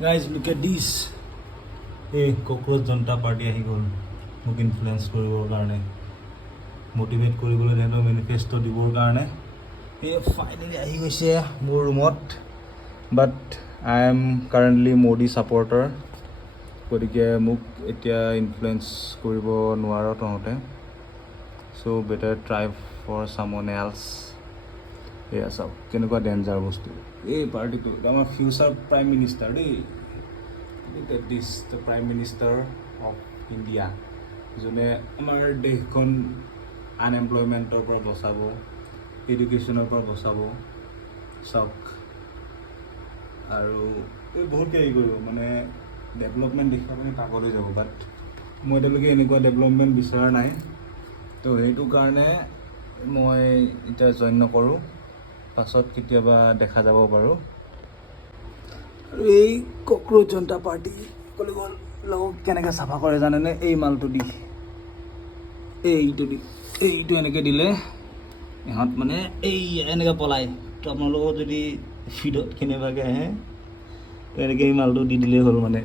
Guys, look at this. Hey, cockroach janta party ahi gol. Mok influence koribor karone. Motivate koribole deno manifesto dibor karone. Hey, finally ahi hoise mor roomot. But I am currently Modi supporter. Kodike mok etia influence koribo nwaro tohote. So better try for someone else. Yeah, so কেনেকুৱা danger বস্তু এই পাৰ্টিটো আমাৰ future prime minister দেই look at this the prime minister of India যোনে আমাৰ দেশখন আনএমপ্লয়মেণ্টৰ পৰা বচাব এডুকেশ্যনৰ পৰা বচাব চাওক আৰু এই বহুত কিবা কৰিব মানে ডেভেলপমেণ্ট দেখি আপুনি পাগল হৈ যাব বাট মই এতিয়ালৈকে এনেকুৱা ডেভেলপমেণ্ট বিচৰা নাই তো সেইটো কাৰণে মই এতিয়া জইন নকৰোঁ পাছত কেতিয়াবা দেখা যাব বাৰু আৰু এই ককৰোচ জনতা পাৰ্টি ক'লে গ'ল লগক কেনেকৈ চাফা কৰে জানেনে এই মালটো দি এইটো এনেকৈ দিলে ইহঁত মানে এই এনেকৈ পলায় তো আপোনালোকৰ যদি ফিডত কেনেবাকৈ আহে তো এনেকৈ এই মালটো দি দিলেই হ'ল মানে